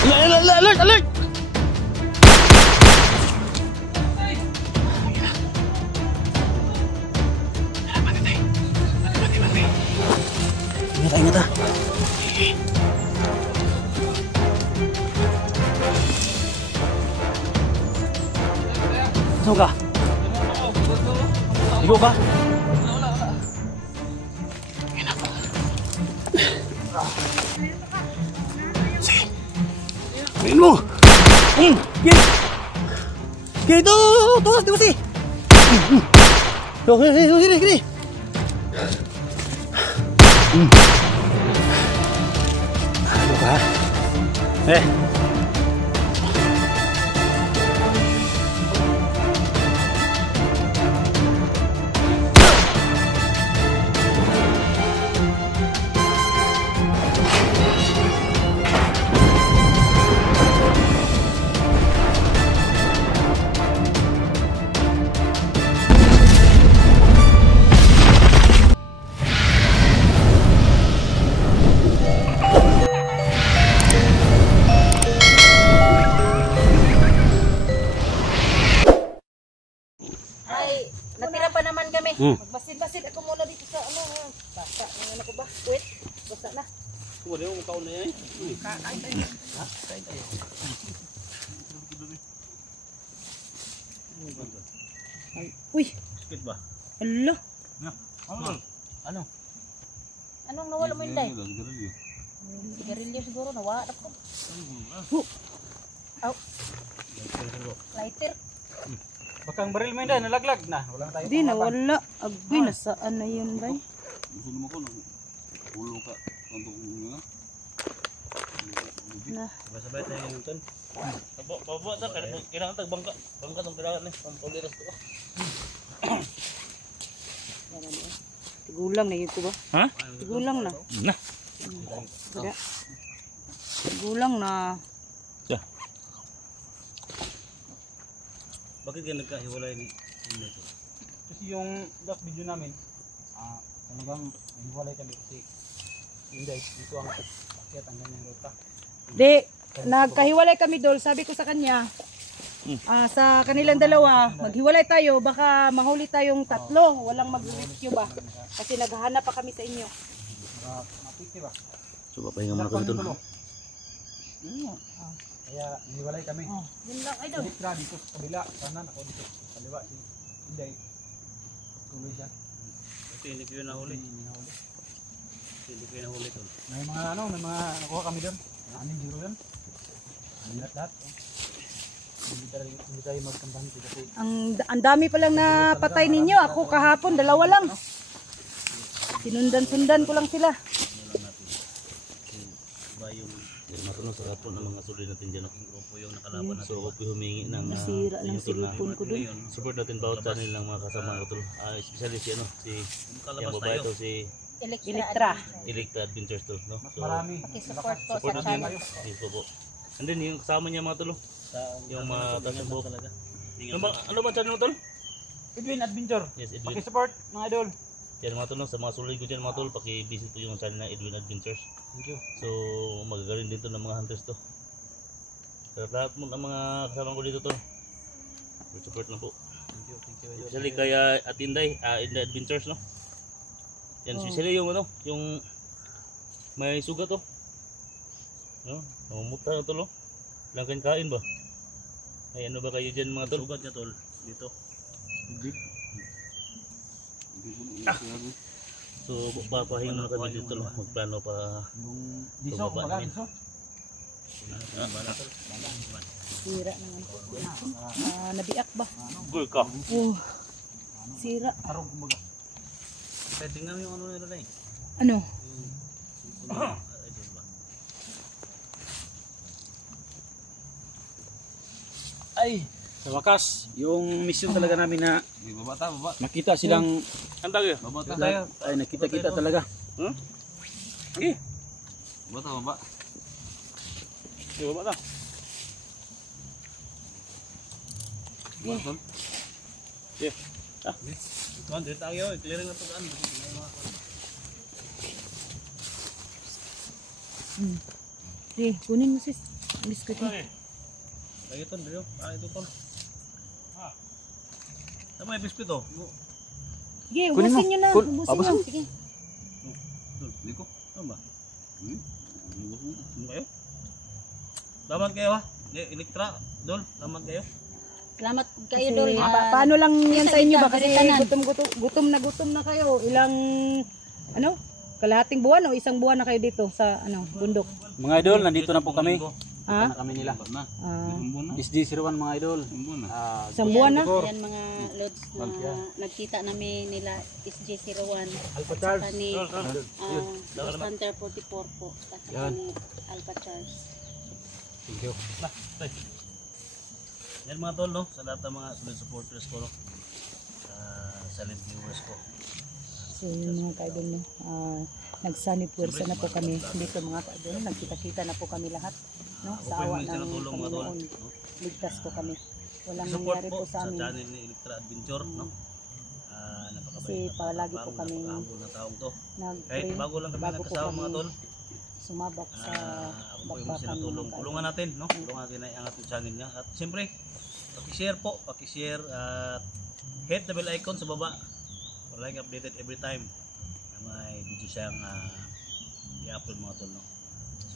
Alert! Alert! Ingat ah. Saan ka? Ibo ba? Sige. Main mo. Gini. Gini tu. Tuas di sini. Tuh, gini. Aduh, Pak. Natira pa naman kami. Magbasid-basid ako muna dito sa ano. Basta ano ko ba? Wait. Basta na. Wala yung kaon na yan. Kain tayo. Ha? Kain tayo. Uy. Sakit ba? Hala. Ano? Anong nawala mo Inday? Garilyo siguro nawala ko. Aw. Lighter. Bakang baril mo Inday, nalaglag na. Wala na tayo. Hindi, nawala. Agay, nasaan na yun, bay? Gusto naman ko, ulo ka. Na. Sabay tayo yung ton. Pababa ta, kailangan tag bangka. Bangka tong kailangan eh. Pampuliras to. Tigulang na yun ko ba? Ha? Tigulang na. Na. Tigulang na. Bakit ka nagkahiwalay ni ito? Kasi yung last video namin, talagang hiwalay kami kasi hindi, dito ang akyat ang ganyang ruta. Di, nagkahiwalay kami Dol. Sabi ko sa kanya, sa kanilang dalawa, maghiwalay tayo, baka manghuli tayong tatlo. Walang mag-rescue ba? Kasi naghahanap pa kami sa inyo. Mapiti ba? So, papahinga muna kami doon. Kaya hiwalay kami. Yun lang, idol. Dito dito sa kabila, kanan ako dito sa kaliwa si Inday. Tuloy siya. Kasi hindi ko nahuli. Hindi ko nahuli to. May mga may mga nakuha kami doon. Aning zero doon. Lahat. Hindi tayo magkambahan dito kasi Ang dami palang napatay ninyo. Ako kahapon, dalawa lang. Sinundan ko lang sila. Matulong sa kapon ng mga sulit natin dyan. Grupo yung nakalaban natin. So, ako humingi ng Nasira ng cellphone ko doon. support natin bawat channel ng mga kasama ko. Especially si yung babae to, si Electra Adventures to. No? So, marami. Support po support sa natin. channel. Yes po. And then yung kasama niya mga tulo. Yung mga tasbo. Ano ba channel mo tol? Edwin Adventure. Yes, Edwin. Paki-support mga idol. Yan mga tol, sa mga sulit ko dyan mga tol, paki-visit po yung channel ng Edwin Adventures. Thank you. So, magagaling dito ng mga hunters to. Sa lahat mo ng mga kasama ko dito to. Support na po. Thank you. Especially kaya at Inday Adventures, no? Yan, especially yung yung may sugat to. No? Namumuta na tol, no? Lang kain ba? Ay, ano ba kayo dyan mga tol? Sugat niya tol. Dito. Hindi. So, papahinga muna kami dito, no? Magplano pa. Yung diso, kumbaga diso. Sira naman po. Nabiak ba? Gul ka. Oh, sira. Tarong kumbaga. Kaya tingnan mo yung ano nila na eh. Ano? Ay, sa wakas, yung mission talaga namin na nakita silang ay nakita talaga. Okay. Baba. Baba ta. Yeah. Tuan, dito tayo, clearing na tuan. Kunin mo sis. Biskuit na. Lagi tol, dito. Ito tol. Tama yung biskuit oh. Sige, Kunin mo. ubusin nyo na. Ubusin Abusin. nyo. Sige. Tol, hindi ko. Ano ba? Ano kayo? Daman kayo ha? Elektra, Dol, daman kayo. Salamat kayo, Kasi, Dol. paano lang yan sa inyo ba? Kasi Balik-tanan. gutom na kayo. Ilang, kalahating buwan o isang buwan na kayo dito sa, bundok. Mga idol, nandito na po kami. Ha? Na kami nila. Ah, SG01 mga idol. isang buwan na. Yan mga loads na nagkita namin nila SG01. Alpha Saka Charles. ni Ghost Hunter 44 po. At saka ni Alpha Charles. Thank you. Yan mga tol, no? Sa lahat ng mga solid supporters ko, no? Sa silent viewers ko. So yun mga kaidol, no? Nagsanib pwersa na po kami dito mga kaidol. Nagkita-kita na po kami lahat. No? Ako Sa po awa yung ng sinutulong mga tol. Panginoon. No? Ligtas po kami. Walang Support nangyari po po sa sa amin. channel ni Electra Adventure, no? Kasi palagi po kami napakahambol na taong to. nag-pray Kahit bago lang kami bago po nagkasama mga kami tol. sumabak sa Ako po yung bakbakan sinutulong. mga Tulungan natin, no? Tulungan natin na iangat yung channel niya. At siyempre, pakishare po, pakishare at hit the bell icon sa baba para like updated every time na may video siyang i-upload mga tol, no?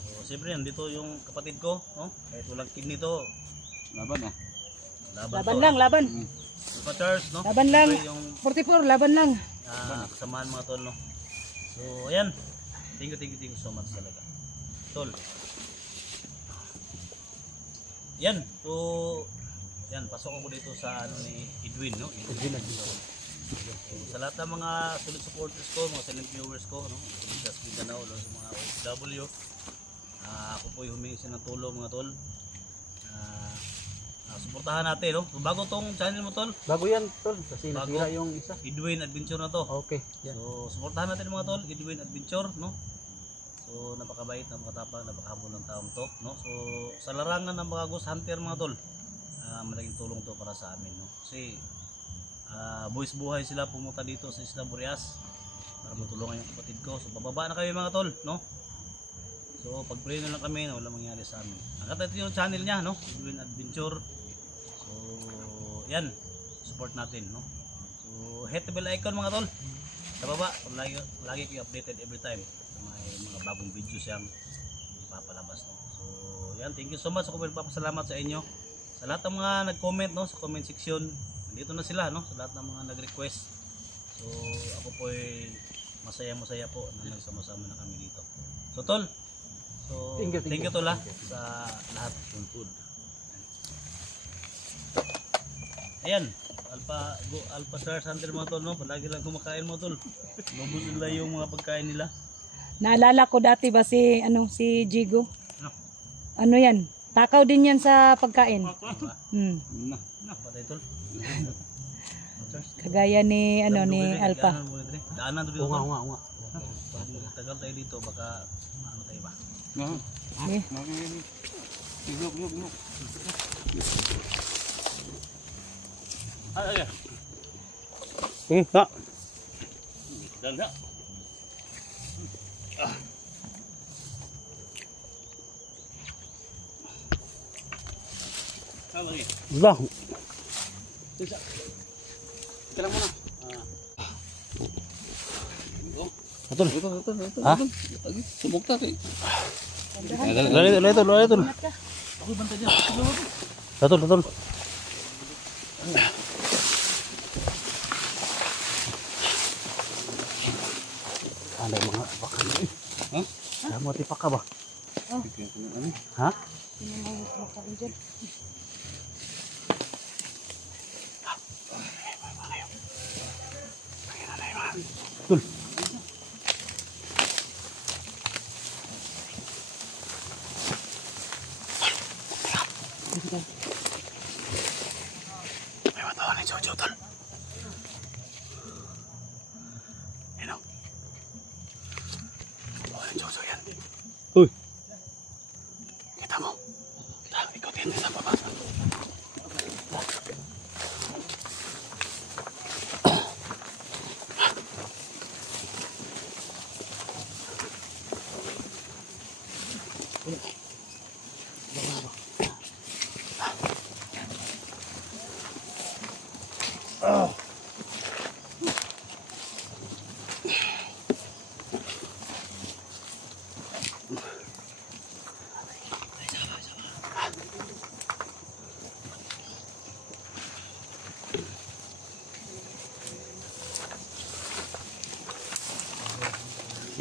So, siyempre yan, dito yung kapatid ko, no? Kahit walang kidney to, Laban na. laban lang, laban. Alpha Charles, no? Laban lang. Siyempre yung 44, laban lang. kasamahan mga tol, no? So, ayan. Thank you so much talaga. Tol. Yan. So, yan. Pasok ako dito sa ano ni Edwin, no? Edwin. So, sa lahat ng mga solid supporters ko, mga silent viewers ko, no? Sa Mindanao, no? Sa mga OFW, ako po yung humingi ng tulong mga tol. Suportahan natin, no? So, bago tong channel mo, tol. Bago yan, tol. Kasi Bago. nasira yung isa. Edwin Adventure na to. Okay. Yan. So, suportahan natin mga tol, Edwin Adventure, no? So, napakabait, napakatapang, napakahabol ng taong to, no? So, sa larangan ng mga ghost hunter mga tol, malaking tulong to para sa amin, no? Kasi, buwis buhay sila pumunta dito sa Isla Boreas para matulungan yung kapatid ko. So, bababa na kayo mga tol, no? So, pag-pray na lang kami na walang mangyari sa amin. Angkat natin yung channel niya, no? Edwin Adventure. So, yan, support natin, no? So, hit the bell icon mga tol. Sa baba, lagi kayo updated every time. May mga bagong video siyang ipapalabas, no? So, yan, thank you so much. Ako magpapasalamat sa inyo. Sa lahat ng mga nag-comment, no, sa comment section, nandito na sila, no? Sa lahat ng mga nag-request. So, ako po ay masaya po na nagsama-sama na kami dito. So, tol, so, thank you tol, sa lahat ng food. Ayan, Alpha Stars Hunter mga tol, no? Palagi lang kumakain mo tol. Lubos nila yung mga pagkain nila. Naalala ko dati ba si Jigo? Ano? Ano yan? Takaw din yan sa pagkain. Na, patay tol. Kagaya ni Alpha. Daanan dito Unga, tol. unga. Pag tagal tayo dito, baka ano tayo ba? Eh, Ay. Ha? Dan na. Lagi. Udah. Kailan mo na? Betul. Ha? Sumukta kay. dahan. Lalo. Ingat ka. Ako bantay dyan. Betul. Ada mga pakan. Ha? Ada mau tipaka ba? Ha? Sino mo makain dyan? Betul. May matawa ni Jojo, tol. Yan o. Matawa ni Jojo yan. Uy. Kita mo. Ikutin sa baba.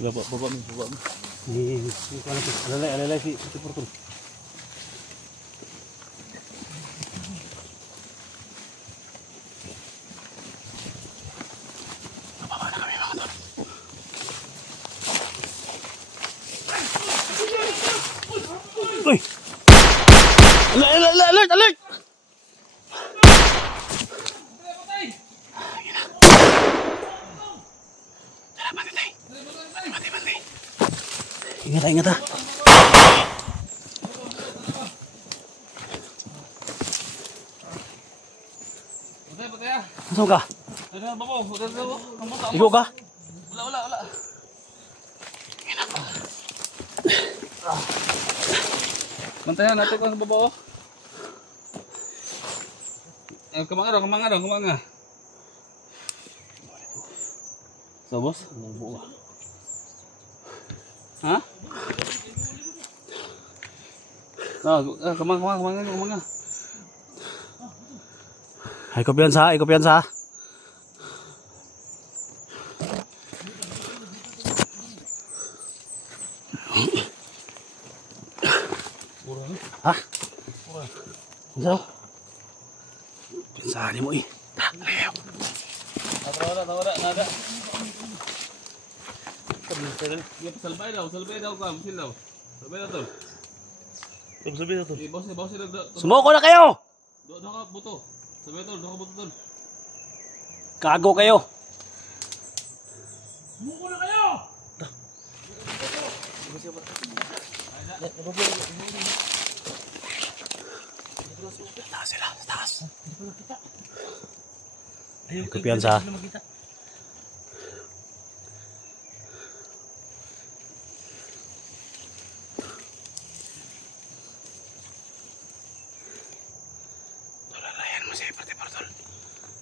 Baba mo. Ni ano to? Alalay si Portol. Baba na kami mga tol. Uy! Alert! Ingat ah. Nasaan ka? Igo ka? Wala. Bantayan natin ko sa baba. Kamanga. So boss? Ha? Kamanga. Ay kumpiyansa. Ha? Ano? Pinsahan mo eh. Ayaw. Tawara, nada. Salbay daw ka, musil daw. Salbay daw tol. Sabi na to. Bawas ni Sumuko na kayo! do ka buto. Salbay tol, do ka buto tol. Kago kayo! Taas sila, sa taas. Kumpiyansa. Alalayan mo si Portol.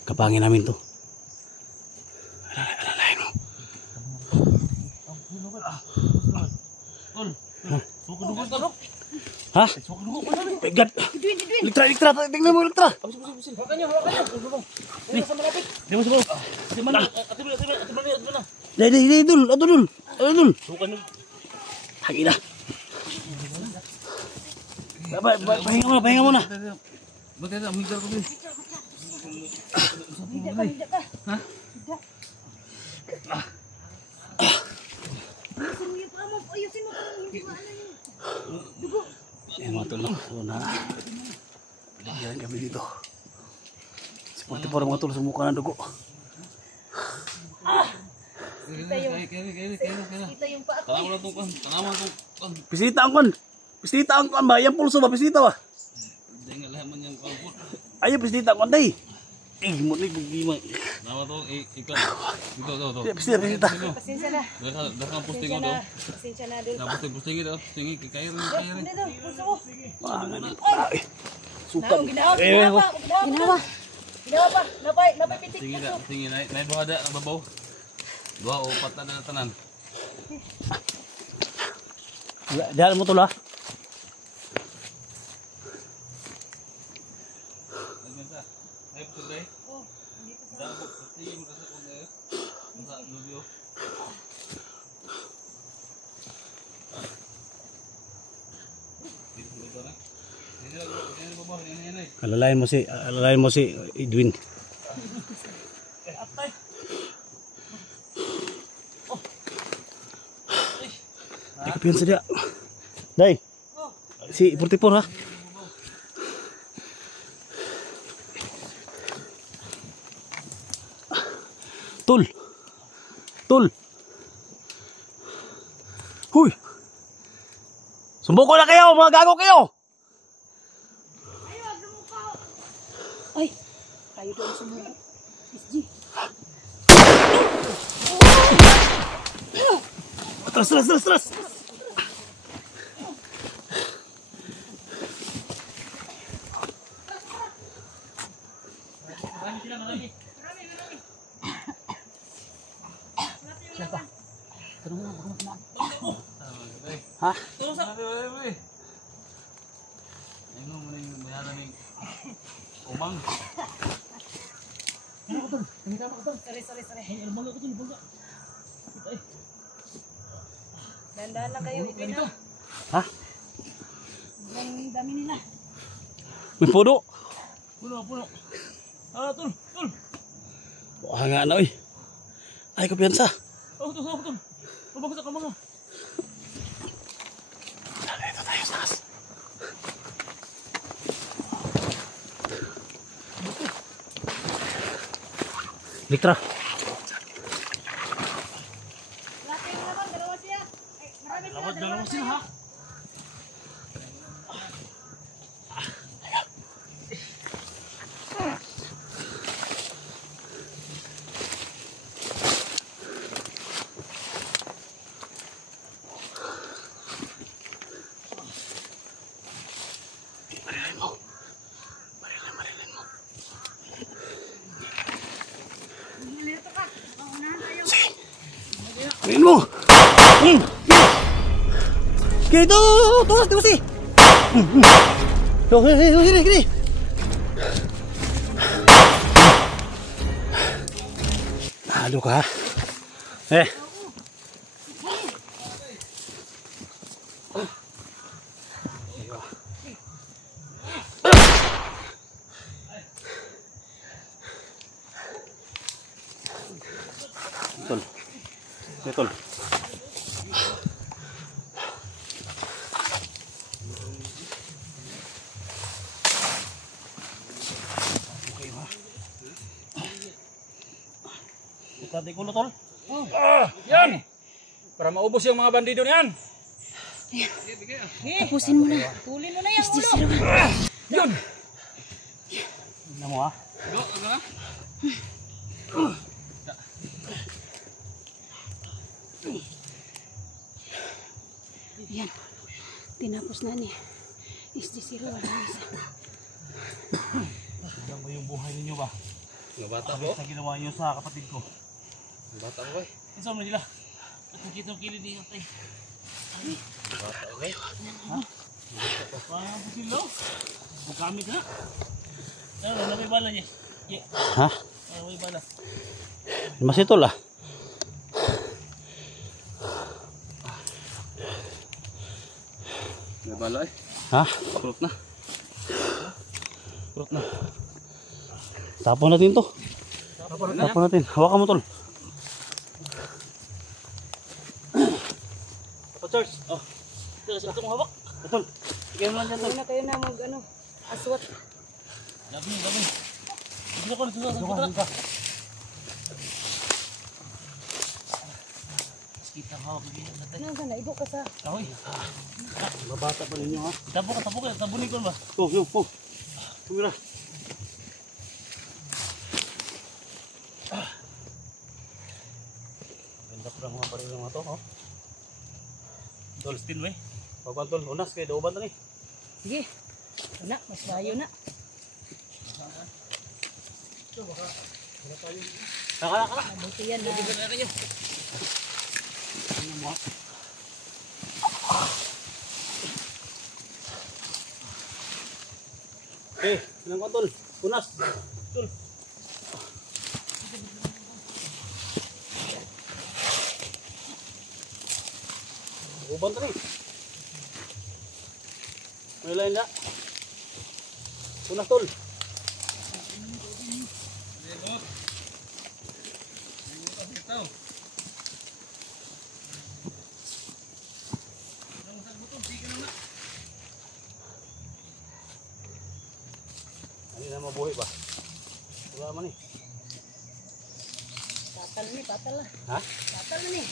Kapangin namin to. Alalayan mo. Ha? My God! Elektra! Tingnan mo, Elektra! Hawakan niyo. Hindi sa malapit. Di mo siguro. Ati mo na. Dul! Sukan niyo. Tagi na. Pahinga mo na. Bakit na umigdar ko din. Hindi ka. Ha? Ayusin mo pa. Hindi maano yun. Yan mga tulong. So na. Pinagyan kami dito. Si Portipor mga tulong sumuka ng dugo. Kita yung paa ko. Tanaman itong Pisita ang kon ba? Yan pulso ba? Pisita ba? Hindi nga lahat man yung kalpot. Ayo pisita ang kon day. Mo ni gugimay. Nama to, ikaw. Ito. Pisita. Pasensya na. Dakang posting ko to. Pasensya na din. Tapos posting ito. Tingin, kaya rin. Hindi daw. Puso ko. Suka. Ginawa pa. Napay pitik. Tingin, may duha da, babaw. Duha o pata na tanan. Diyan mo tula. Ay, puday. Dabo, tingin mo kasi kung ngayon. Sa video. Alalayan mo si Edwin. Ikapiyan sa dia. Day. Si Portipor ha. Tul. Huy. Sumbuko na kayo, mga gago kayo. Ay. Tayo doon sumuko. SG. Terus. Hah? Ano mo na yung mayaraming umang. Sorry. Tandaan lang kayo. Ito na. Ha? Ang dami nila. May puno. Puno. Ah, tol. Wah nga na, oy. Ay, kapiyansa. Tol. Mabagsak ka mga. Dito tayo sa taas. Litra. Laki yung laban, dalawa siya. Ay, marami sila, dalawa sila, ha? Main mo. Kiri tu, terus sih. Tuh, kiri. Aduh kah. Betul. Tadi kulo tol. Yan! Para maubos yung mga bandido niyan. Tapusin mo na. Tulin mo na yung Is this ulo. Yun! Ano mo ha? Yan. Tinapos na ni. Is this zero? Wala na isa. Alam mo yung buhay ninyo ba? Mga bata ko. Sa ginawa niyo sa kapatid ko. Mga bata ko eh. Ang sama nila. At nakita ang kilid niya tay. Mga bata ko eh. Parang sila. Bukamit na. Ano may bala niya? Ha? May bala. Mas ito lah. May bala eh. Ha? Kurot na. Tapon natin to. Tapon natin. Hawakan mo tol. Apa Charles? Oh. Ito mo hawak. Tol. Sige mo lang dyan tol. Una kayo na mag aswat. Gabi. Dito ko dito. Kita hawak din natin. Ano ka na? Ibo ka sa... Kahoy. Mabata pa ninyo ha. Tapo ka. Tabunin ko ba? Oh. Tumira. Ganda pa mga baril ng mga to, oh. Tol, still we. Pagwan tol. Unas kay dauban tani. Sige. Una, mas layo na. Kala. Mabuti yan na. Ilang kwan tol. Unas. Tol. Dauban tani. May lain na. Unas tol. Hindi na mabuhay ba? Wala man eh. Patal na. Ha? Patal na ni.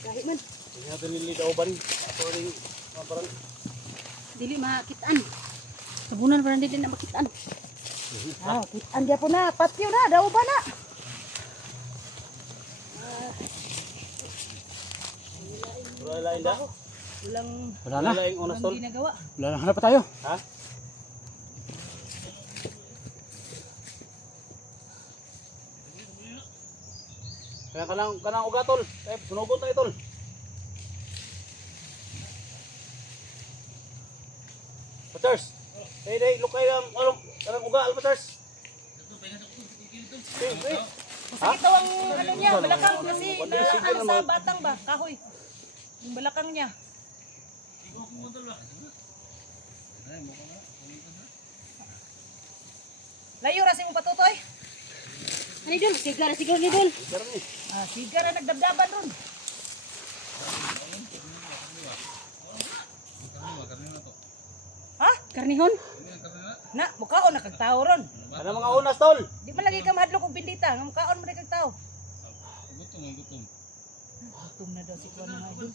Kahit man. Hindi natin nilidauban. Ako rin mga parang. Dili makitaan. Tabunan parang dili na makitaan. Kitaan dia po na. Patyo na. Daw ba na? Wala lain na. Walang Wala na. Wala laing unas tol. ginagawa. Wala na. Hanap pa tayo. Ha? Kaya kanang uga tol. Sunobot tayo tol. Paters. Hey, look kayo ang kanang uga Alpaters. Masakit daw ang ano niya, balakang kasi nalakan sa batang ba, kahoy. Yung balakang niya. Layo ra si mong patutoy. Ano dul? Sigar ni dul. Siga ra nagdabdaban ron. Ha? Karnihon? Na, mukhaon na kag tao ron. Ano mga unas tol? Di man lagi ka mahadlok og bindita, nga mukhaon mo na kag tao. Gutom na daw si Kuan mga idol.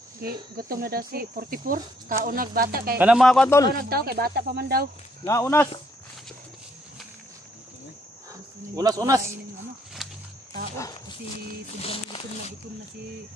Gutom na daw si 44. Kaunag bata kay Kana mga tol? kaunag daw kay bata pa man daw. Nga unas. Unas. Kainin ano? Tao kasi sobrang gutom na si